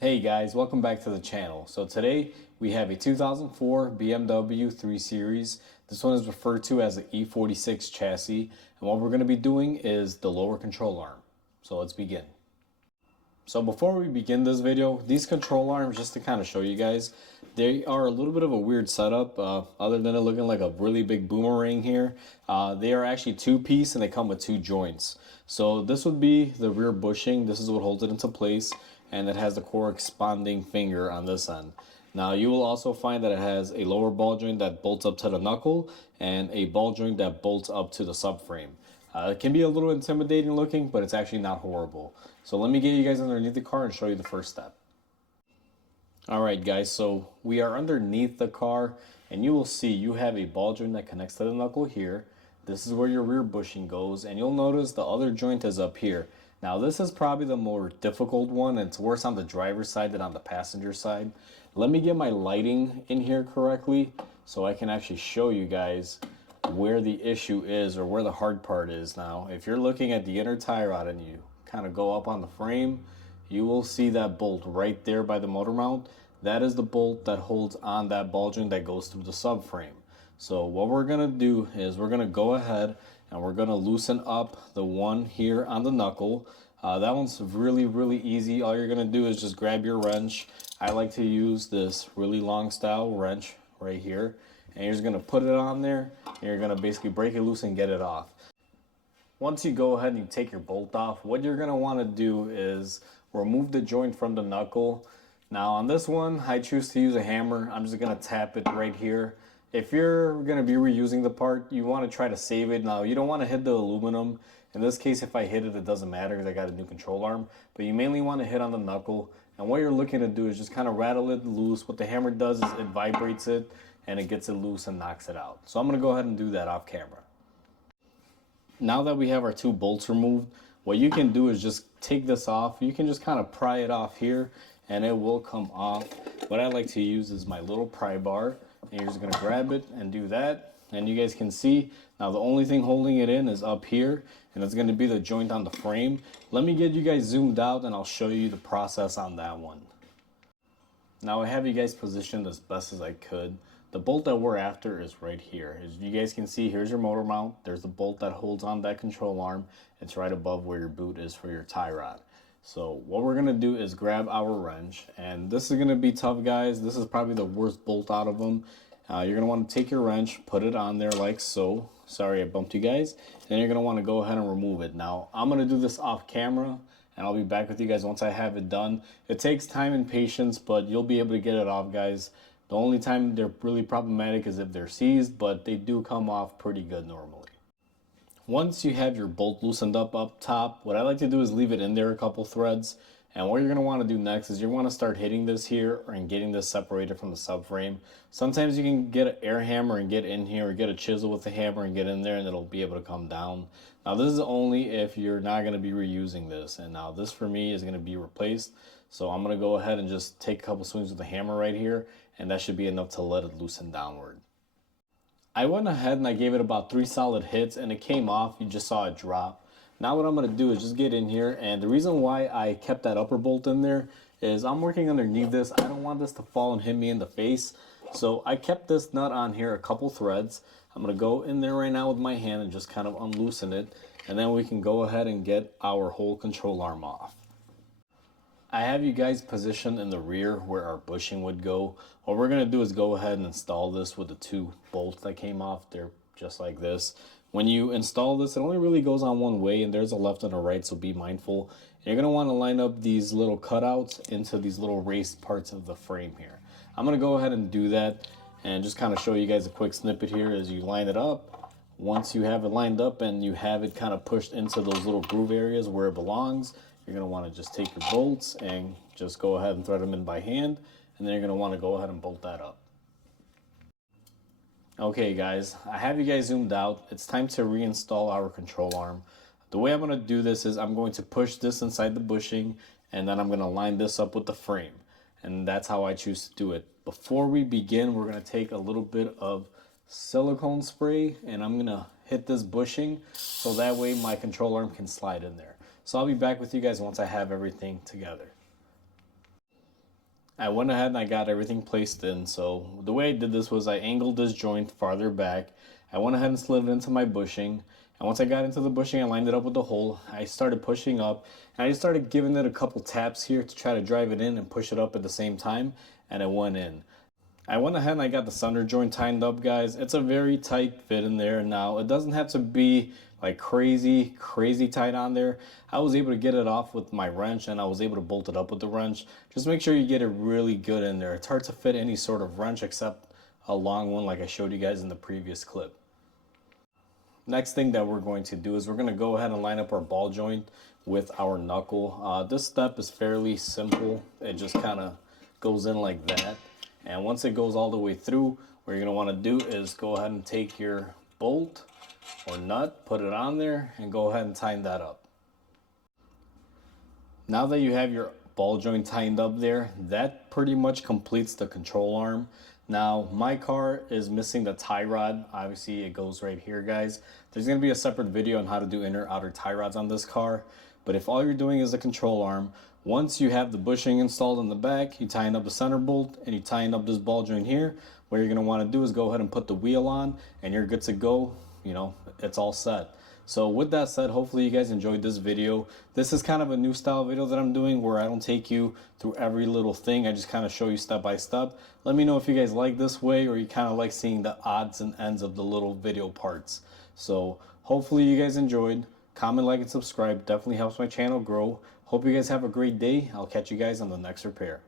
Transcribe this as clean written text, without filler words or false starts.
Hey guys, welcome back to the channel. So today we have a 2004 BMW 3 Series. This one is referred to as the E46 chassis. And what we're going to be doing is the lower control arm. So let's begin. So before we begin this video, these control arms, just to kind of show you guys, they are a little bit of a weird setup. Other than it looking like a really big boomerang here, they are actually two-piece and they come with two joints. So this would be the rear bushing. This is what holds it into place, and it has the corresponding finger on this end. Now you will also find that it has a lower ball joint that bolts up to the knuckle and a ball joint that bolts up to the subframe. It can be a little intimidating looking, but it's actually not horrible. So let me get you guys underneath the car and show you the first step. Alright guys, so we are underneath the car and you will see you have a ball joint that connects to the knuckle here. This is where your rear bushing goes, and you'll notice the other joint is up here. Now this is probably the more difficult one, and it's worse on the driver's side than on the passenger side. Let me get my lighting in here correctly so I can actually show you guys where the issue is or where the hard part is. Now if you're looking at the inner tie rod and you kind of go up on the frame, you will see that bolt right there by the motor mount. That is the bolt that holds on that ball joint that goes through the subframe. So what we're gonna do is we're gonna go ahead and we're gonna loosen up the one here on the knuckle. That one's really easy. All you're gonna do is just grab your wrench. I like to use this really long style wrench right here, and you're just gonna put it on there and you're gonna basically break it loose and get it off. Once you go ahead and you take your bolt off, what you're gonna wanna do is remove the joint from the knuckle. Now on this one, I choose to use a hammer. I'm just gonna tap it right here. If you're gonna be reusing the part, you wanna try to save it. Now you don't wanna hit the aluminum. In this case, if I hit it, it doesn't matter because I got a new control arm, but you mainly wanna hit on the knuckle. And what you're looking to do is just kind of rattle it loose. What the hammer does is it vibrates it and it gets it loose and knocks it out. So I'm gonna go ahead and do that off camera. Now that we have our two bolts removed, what you can do is just take this off. You can just kind of pry it off here and it will come off. What I like to use is my little pry bar, and you're just gonna grab it and do that. And you guys can see, now the only thing holding it in is up here, and it's gonna be the joint on the frame. Let me get you guys zoomed out and I'll show you the process on that one. Now I have you guys positioned as best as I could. The bolt that we're after is right here. As you guys can see, here's your motor mount. There's the bolt that holds on that control arm. It's right above where your boot is for your tie rod. So what we're gonna do is grab our wrench, and this is gonna be tough, guys. This is probably the worst bolt out of them. You're gonna wanna take your wrench, put it on there like so. Sorry, I bumped you guys. Then you're gonna wanna go ahead and remove it. Now, I'm gonna do this off camera, and I'll be back with you guys once I have it done. It takes time and patience, but you'll be able to get it off, guys. The only time they're really problematic is if they're seized, but they do come off pretty good normally. Once you have your bolt loosened up top, what I like to do is leave it in there a couple threads. And what you're going to want to do next is you want to start hitting this here and getting this separated from the subframe. Sometimes you can get an air hammer and get in here, or get a chisel with a hammer and get in there, and it'll be able to come down. Now this is only if you're not going to be reusing this. And now this for me is going to be replaced. So I'm going to go ahead and just take a couple swings with the hammer right here, and that should be enough to let it loosen downward. I went ahead and I gave it about 3 solid hits and it came off. You just saw it drop. Now what I'm going to do is just get in here, and the reason why I kept that upper bolt in there is I'm working underneath this. I don't want this to fall and hit me in the face. So I kept this nut on here a couple threads. I'm going to go in there right now with my hand and just kind of unloosen it, and then we can go ahead and get our whole control arm off. I have you guys positioned in the rear where our bushing would go. What we're going to do is go ahead and install this with the 2 bolts that came off. They're just like this. When you install this, it only really goes on one way, and there's a left and a right, so be mindful. And you're going to want to line up these little cutouts into these little raised parts of the frame here. I'm going to go ahead and do that and just kind of show you guys a quick snippet here as you line it up. Once you have it lined up and you have it kind of pushed into those little groove areas where it belongs, you're going to want to just take your bolts and just go ahead and thread them in by hand, and then you're going to want to go ahead and bolt that up. Okay guys, I have you guys zoomed out. It's time to reinstall our control arm. The way I'm going to do this is I'm going to push this inside the bushing, and then I'm going to line this up with the frame. And that's how I choose to do it. Before we begin, we're going to take a little bit of silicone spray, and I'm going to hit this bushing so that way my control arm can slide in there. So I'll be back with you guys once I have everything together. I went ahead and I got everything placed in. So the way I did this was I angled this joint farther back. I went ahead and slid it into my bushing. And once I got into the bushing, I lined it up with the hole. I started pushing up and I just started giving it a couple taps here to try to drive it in and push it up at the same time. And it went in. I went ahead and I got the center joint tightened up, guys. It's a very tight fit in there. Now, it doesn't have to be like crazy tight on there. I was able to get it off with my wrench and I was able to bolt it up with the wrench. Just make sure you get it really good in there. It's hard to fit any sort of wrench except a long one like I showed you guys in the previous clip. Next thing that we're going to do is we're going to go ahead and line up our ball joint with our knuckle. This step is fairly simple. It just kind of goes in like that. And once it goes all the way through, what you're going to want to do is go ahead and take your bolt or nut, put it on there, and go ahead and tighten that up. Now that you have your ball joint tightened up there, that pretty much completes the control arm. Now, my car is missing the tie rod. Obviously, it goes right here, guys. There's going to be a separate video on how to do inner outer tie rods on this car. But if all you're doing is the control arm, once you have the bushing installed in the back, you tighten up the center bolt and you tighten up this ball joint here. What you're going to want to do is go ahead and put the wheel on and you're good to go. You know, it's all set. So with that said, hopefully you guys enjoyed this video. This is kind of a new style video that I'm doing where I don't take you through every little thing. I just kind of show you step by step. Let me know if you guys like this way or you kind of like seeing the odds and ends of the little video parts. So hopefully you guys enjoyed. Comment, like, and subscribe. Definitely helps my channel grow. Hope you guys have a great day. I'll catch you guys on the next repair.